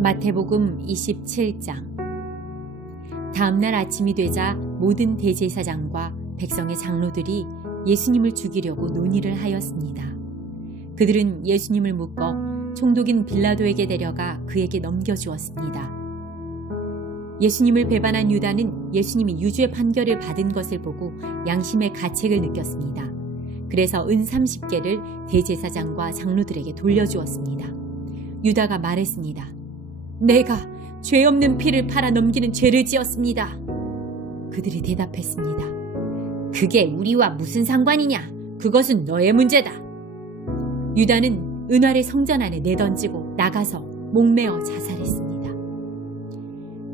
마태복음 27장. 다음날 아침이 되자 모든 대제사장과 백성의 장로들이 예수님을 죽이려고 논의를 하였습니다. 그들은 예수님을 묶어 총독인 빌라도에게 데려가 그에게 넘겨주었습니다. 예수님을 배반한 유다는 예수님이 유죄 판결을 받은 것을 보고 양심의 가책을 느꼈습니다. 그래서 은 30개를 대제사장과 장로들에게 돌려주었습니다. 유다가 말했습니다. 내가 죄 없는 피를 팔아 넘기는 죄를 지었습니다. 그들이 대답했습니다. 그게 우리와 무슨 상관이냐? 그것은 너의 문제다. 유다는 은화를 성전 안에 내던지고 나가서 목매어 자살했습니다.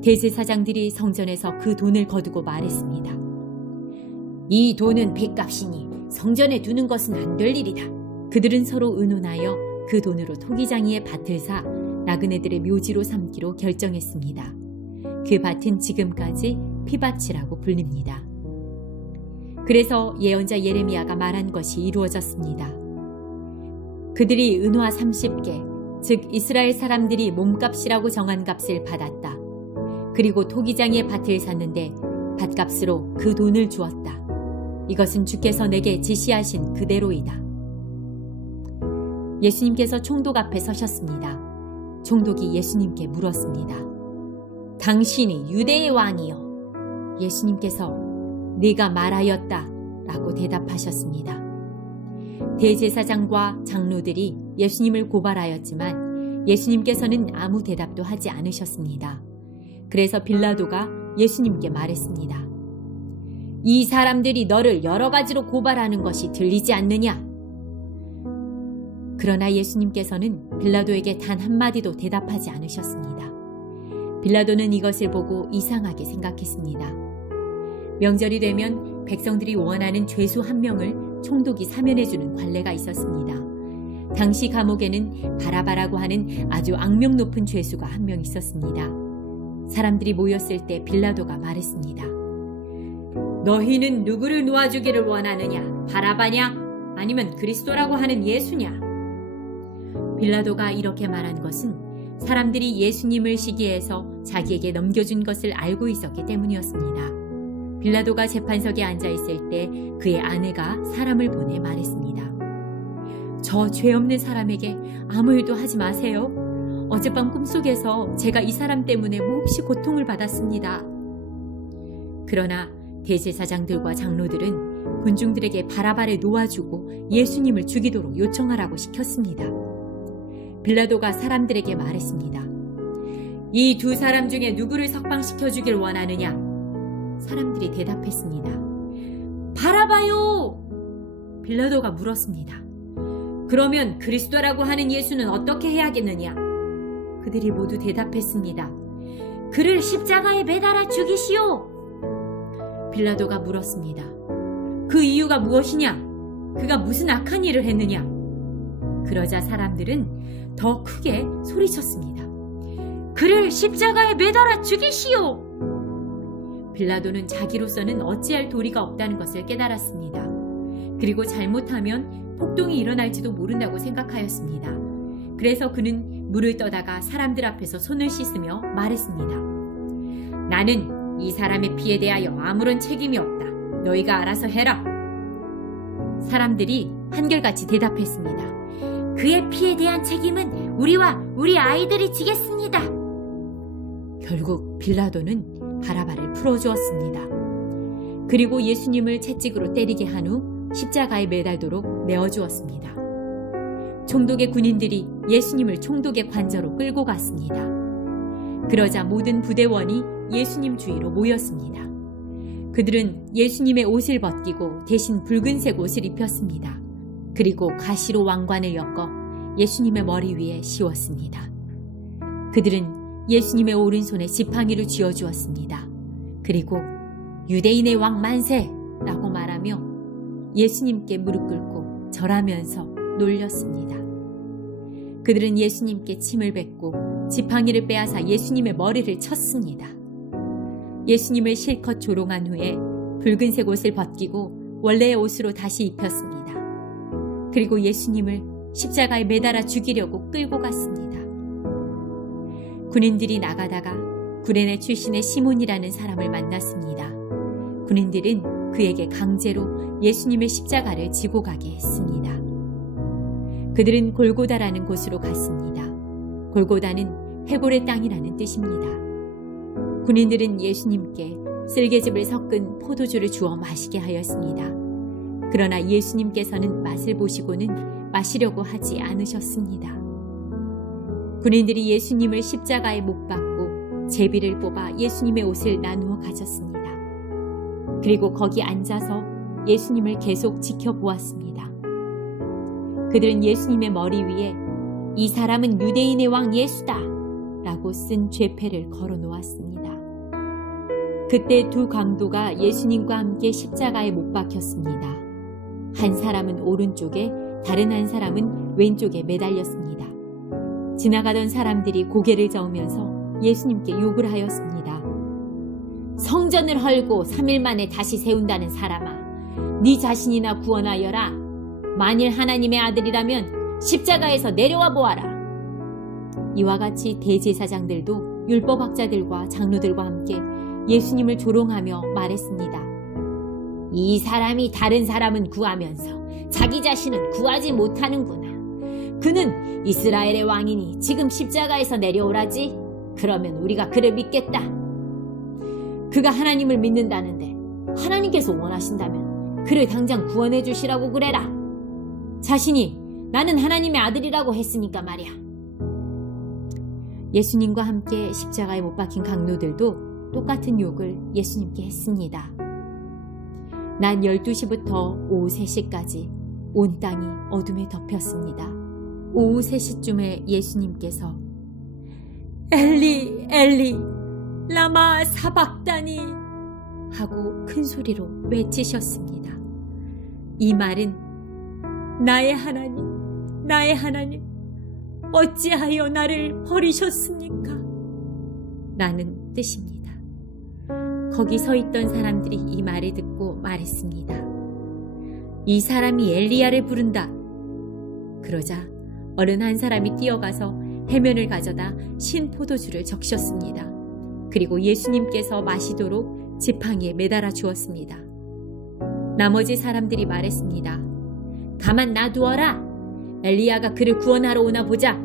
대제사장들이 성전에서 그 돈을 거두고 말했습니다. 이 돈은 빚값이니 성전에 두는 것은 안 될 일이다. 그들은 서로 의논하여 그 돈으로 토기장이의 밭을 사 나그네들의 묘지로 삼기로 결정했습니다. 그 밭은 지금까지 피밭이라고 불립니다. 그래서 예언자 예레미야가 말한 것이 이루어졌습니다. 그들이 은화 30개, 즉 이스라엘 사람들이 몸값이라고 정한 값을 받았다. 그리고 토기장이의 밭을 샀는데 밭값으로 그 돈을 주었다. 이것은 주께서 내게 지시하신 그대로이다. 예수님께서 총독 앞에 서셨습니다. 총독이 예수님께 물었습니다. 당신이 유대의 왕이요? 예수님께서 네가 말하였다 라고 대답하셨습니다. 대제사장과 장로들이 예수님을 고발하였지만 예수님께서는 아무 대답도 하지 않으셨습니다. 그래서 빌라도가 예수님께 말했습니다. 이 사람들이 너를 여러 가지로 고발하는 것이 들리지 않느냐? 그러나 예수님께서는 빌라도에게 단 한마디도 대답하지 않으셨습니다. 빌라도는 이것을 보고 이상하게 생각했습니다. 명절이 되면 백성들이 원하는 죄수 한 명을 총독이 사면해주는 관례가 있었습니다. 당시 감옥에는 바라바라고 하는 아주 악명 높은 죄수가 한 명 있었습니다. 사람들이 모였을 때 빌라도가 말했습니다. 너희는 누구를 놓아주기를 원하느냐? 바라바냐? 아니면 그리스도라고 하는 예수냐? 빌라도가 이렇게 말한 것은 사람들이 예수님을 시기해서 자기에게 넘겨준 것을 알고 있었기 때문이었습니다. 빌라도가 재판석에 앉아있을 때 그의 아내가 사람을 보내 말했습니다. 저 죄 없는 사람에게 아무 일도 하지 마세요. 어젯밤 꿈속에서 제가 이 사람 때문에 몹시 고통을 받았습니다. 그러나 대제사장들과 장로들은 군중들에게 바라바를 놓아주고 예수님을 죽이도록 요청하라고 시켰습니다. 빌라도가 사람들에게 말했습니다. 이 두 사람 중에 누구를 석방시켜주길 원하느냐? 사람들이 대답했습니다. 바라바요! 빌라도가 물었습니다. 그러면 그리스도라고 하는 예수는 어떻게 해야겠느냐? 그들이 모두 대답했습니다. 그를 십자가에 매달아 죽이시오! 빌라도가 물었습니다. 그 이유가 무엇이냐? 그가 무슨 악한 일을 했느냐? 그러자 사람들은 더 크게 소리쳤습니다. 그를 십자가에 매달아 죽이시오! 빌라도는 자기로서는 어찌할 도리가 없다는 것을 깨달았습니다. 그리고 잘못하면 폭동이 일어날지도 모른다고 생각하였습니다. 그래서 그는 물을 떠다가 사람들 앞에서 손을 씻으며 말했습니다. 나는 이 사람의 피에 대하여 아무런 책임이 없다. 너희가 알아서 해라. 사람들이 한결같이 대답했습니다. 그의 피에 대한 책임은 우리와 우리 아이들이 지겠습니다. 결국 빌라도는 바라바를 풀어주었습니다. 그리고 예수님을 채찍으로 때리게 한 후 십자가에 매달도록 내어주었습니다. 총독의 군인들이 예수님을 총독의 관저로 끌고 갔습니다. 그러자 모든 부대원이 예수님 주위로 모였습니다. 그들은 예수님의 옷을 벗기고 대신 붉은색 옷을 입혔습니다. 그리고 가시로 왕관을 엮어 예수님의 머리 위에 씌웠습니다. 그들은 예수님의 오른손에 지팡이를 쥐어주었습니다. 그리고 유대인의 왕 만세! 라고 말하며 예수님께 무릎 꿇고 절하면서 놀렸습니다. 그들은 예수님께 침을 뱉고 지팡이를 빼앗아 예수님의 머리를 쳤습니다. 예수님을 실컷 조롱한 후에 붉은색 옷을 벗기고 원래의 옷으로 다시 입혔습니다. 그리고 예수님을 십자가에 매달아 죽이려고 끌고 갔습니다. 군인들이 나가다가 구레네 출신의 시몬이라는 사람을 만났습니다. 군인들은 그에게 강제로 예수님의 십자가를 지고 가게 했습니다. 그들은 골고다라는 곳으로 갔습니다. 골고다는 해골의 땅이라는 뜻입니다. 군인들은 예수님께 쓸개즙을 섞은 포도주를 주어 마시게 하였습니다. 그러나 예수님께서는 맛을 보시고는 마시려고 하지 않으셨습니다. 군인들이 예수님을 십자가에 못 박고 제비를 뽑아 예수님의 옷을 나누어 가졌습니다. 그리고 거기 앉아서 예수님을 계속 지켜보았습니다. 그들은 예수님의 머리 위에 이 사람은 유대인의 왕 예수다 라고 쓴 죄패를 걸어 놓았습니다. 그때 두 강도가 예수님과 함께 십자가에 못 박혔습니다. 한 사람은 오른쪽에 다른 한 사람은 왼쪽에 매달렸습니다. 지나가던 사람들이 고개를 저으면서 예수님께 욕을 하였습니다. 성전을 헐고 3일 만에 다시 세운다는 사람아, 네 자신이나 구원하여라. 만일 하나님의 아들이라면 십자가에서 내려와 보아라. 이와 같이 대제사장들도 율법학자들과 장로들과 함께 예수님을 조롱하며 말했습니다. 이 사람이 다른 사람은 구하면서 자기 자신은 구하지 못하는구나. 그는 이스라엘의 왕이니 지금 십자가에서 내려오라지. 그러면 우리가 그를 믿겠다. 그가 하나님을 믿는다는데 하나님께서 원하신다면 그를 당장 구원해 주시라고 그래라. 자신이 나는 하나님의 아들이라고 했으니까 말이야. 예수님과 함께 십자가에 못 박힌 강도들도 똑같은 욕을 예수님께 했습니다. 낮 12시부터 오후 3시까지 온 땅이 어둠에 덮였습니다. 오후 3시쯤에 예수님께서 엘리 엘리 라마 사박다니 하고 큰 소리로 외치셨습니다. 이 말은 나의 하나님 어찌하여 나를 버리셨습니까? 라는 뜻입니다. 거기 서 있던 사람들이 이 말을 듣고 말했습니다. 이 사람이 엘리야를 부른다. 그러자 어른 한 사람이 뛰어가서 해면을 가져다 신 포도주를 적셨습니다. 그리고 예수님께서 마시도록 지팡이에 매달아 주었습니다. 나머지 사람들이 말했습니다. 가만 놔두어라. 엘리야가 그를 구원하러 오나 보자.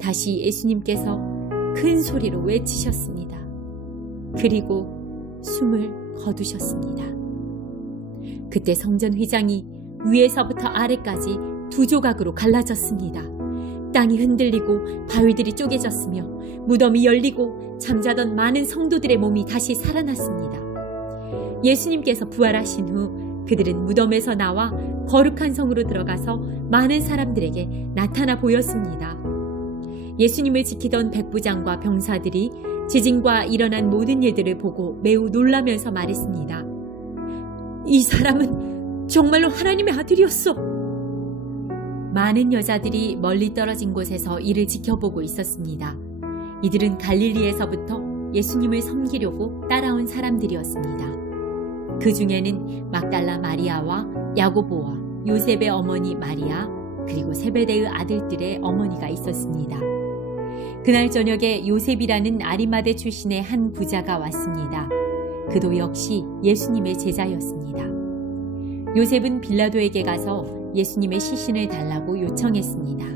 다시 예수님께서 큰 소리로 외치셨습니다. 그리고 숨을 거두셨습니다. 그때 성전 휘장이 위에서부터 아래까지 두 조각으로 갈라졌습니다. 땅이 흔들리고 바위들이 쪼개졌으며 무덤이 열리고 잠자던 많은 성도들의 몸이 다시 살아났습니다. 예수님께서 부활하신 후 그들은 무덤에서 나와 거룩한 성으로 들어가서 많은 사람들에게 나타나 보였습니다. 예수님을 지키던 백부장과 병사들이 지진과 일어난 모든 일들을 보고 매우 놀라면서 말했습니다. 이 사람은 정말로 하나님의 아들이었어. 많은 여자들이 멀리 떨어진 곳에서 이를 지켜보고 있었습니다. 이들은 갈릴리에서부터 예수님을 섬기려고 따라온 사람들이었습니다. 그 중에는 막달라 마리아와 야고보와 요셉의 어머니 마리아, 그리고 세베대의 아들들의 어머니가 있었습니다. 그날 저녁에 요셉이라는 아리마대 출신의 한 부자가 왔습니다. 그도 역시 예수님의 제자였습니다. 요셉은 빌라도에게 가서 예수님의 시신을 달라고 요청했습니다.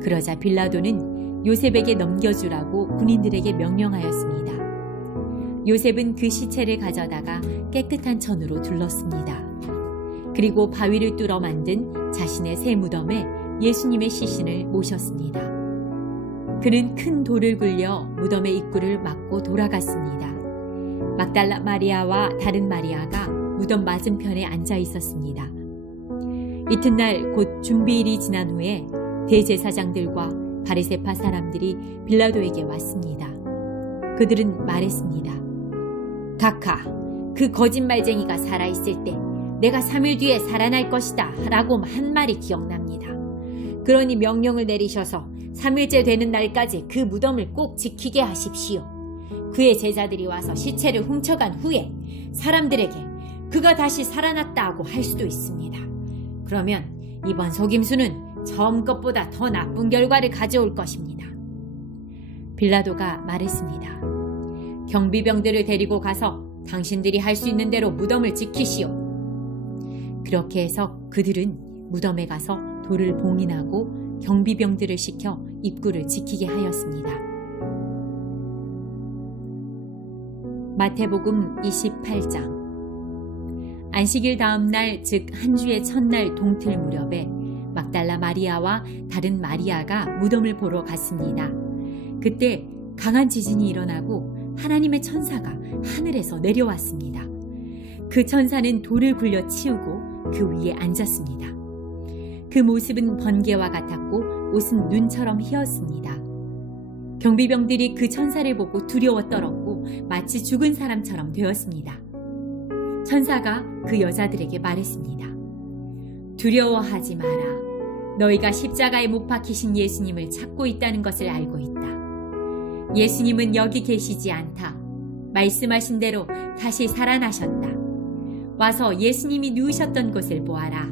그러자 빌라도는 요셉에게 넘겨주라고 군인들에게 명령하였습니다. 요셉은 그 시체를 가져다가 깨끗한 천으로 둘렀습니다. 그리고 바위를 뚫어 만든 자신의 새 무덤에 예수님의 시신을 모셨습니다. 그는 큰 돌을 굴려 무덤의 입구를 막고 돌아갔습니다. 막달라 마리아와 다른 마리아가 무덤 맞은편에 앉아 있었습니다. 이튿날 곧 준비일이 지난 후에 대제사장들과 바리새파 사람들이 빌라도에게 왔습니다. 그들은 말했습니다. 각하, 그 거짓말쟁이가 살아있을 때 내가 3일 뒤에 살아날 것이다 라고 한 말이 기억납니다. 그러니 명령을 내리셔서 3일째 되는 날까지 그 무덤을 꼭 지키게 하십시오. 그의 제자들이 와서 시체를 훔쳐간 후에 사람들에게 그가 다시 살아났다고 할 수도 있습니다. 그러면 이번 속임수는 처음 것보다 더 나쁜 결과를 가져올 것입니다. 빌라도가 말했습니다. 경비병들을 데리고 가서 당신들이 할 수 있는 대로 무덤을 지키시오. 그렇게 해서 그들은 무덤에 가서 돌을 봉인하고 경비병들을 시켜 입구를 지키게 하였습니다. 마태복음 28장. 안식일 다음 날, 즉 한 주의 첫날 동틀 무렵에 막달라 마리아와 다른 마리아가 무덤을 보러 갔습니다. 그때 강한 지진이 일어나고 하나님의 천사가 하늘에서 내려왔습니다. 그 천사는 돌을 굴려 치우고 그 위에 앉았습니다. 그 모습은 번개와 같았고 옷은 눈처럼 희었습니다. 경비병들이 그 천사를 보고 두려워 떨었고 마치 죽은 사람처럼 되었습니다. 천사가 그 여자들에게 말했습니다. 두려워하지 마라. 너희가 십자가에 못 박히신 예수님을 찾고 있다는 것을 알고 있다. 예수님은 여기 계시지 않다. 말씀하신 대로 다시 살아나셨다. 와서 예수님이 누우셨던 곳을 보아라.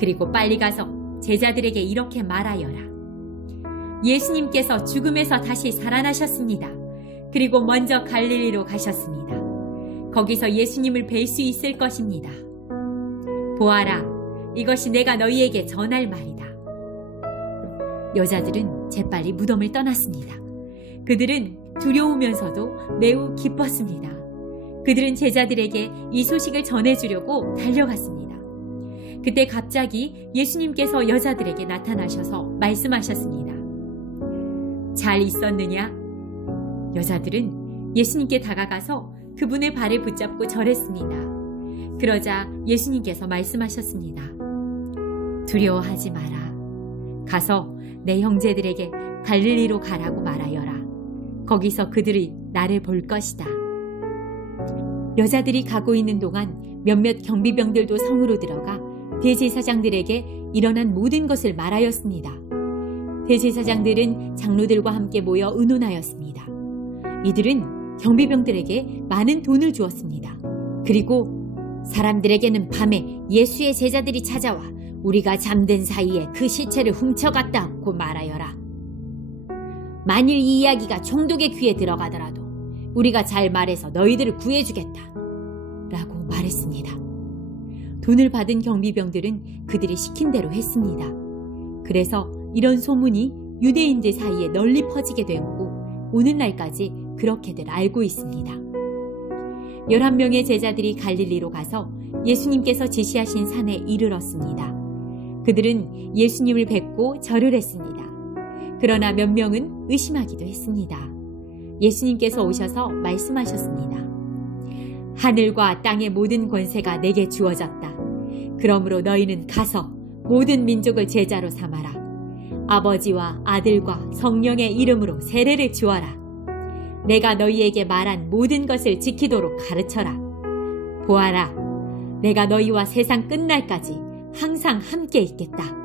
그리고 빨리 가서 제자들에게 이렇게 말하여라. 예수님께서 죽음에서 다시 살아나셨습니다. 그리고 먼저 갈릴리로 가셨습니다. 거기서 예수님을 뵐 수 있을 것입니다. 보아라, 이것이 내가 너희에게 전할 말이다. 여자들은 재빨리 무덤을 떠났습니다. 그들은 두려우면서도 매우 기뻤습니다. 그들은 제자들에게 이 소식을 전해주려고 달려갔습니다. 그때 갑자기 예수님께서 여자들에게 나타나셔서 말씀하셨습니다. 잘 있었느냐? 여자들은 예수님께 다가가서 그분의 발을 붙잡고 절했습니다. 그러자 예수님께서 말씀하셨습니다. 두려워하지 마라. 가서 내 형제들에게 갈릴리로 가라고 말하여라. 거기서 그들이 나를 볼 것이다. 여자들이 가고 있는 동안 몇몇 경비병들도 성으로 들어가 대제사장들에게 일어난 모든 것을 말하였습니다. 대제사장들은 장로들과 함께 모여 의논하였습니다. 이들은 경비병들에게 많은 돈을 주었습니다. 그리고 사람들에게는 밤에 예수의 제자들이 찾아와 우리가 잠든 사이에 그 시체를 훔쳐갔다고 말하여라. 만일 이 이야기가 총독의 귀에 들어가더라도 우리가 잘 말해서 너희들을 구해주겠다 라고 말했습니다. 돈을 받은 경비병들은 그들이 시킨 대로 했습니다. 그래서 이런 소문이 유대인들 사이에 널리 퍼지게 되었고 오늘날까지 그렇게들 알고 있습니다. 11명의 제자들이 갈릴리로 가서 예수님께서 지시하신 산에 이르렀습니다. 그들은 예수님을 뵙고 절을 했습니다. 그러나 몇 명은 의심하기도 했습니다. 예수님께서 오셔서 말씀하셨습니다. 하늘과 땅의 모든 권세가 내게 주어졌다. 그러므로 너희는 가서 모든 민족을 제자로 삼아라. 아버지와 아들과 성령의 이름으로 세례를 주어라. 내가 너희에게 말한 모든 것을 지키도록 가르쳐라. 보아라, 내가 너희와 세상 끝날까지 항상 함께 있겠다.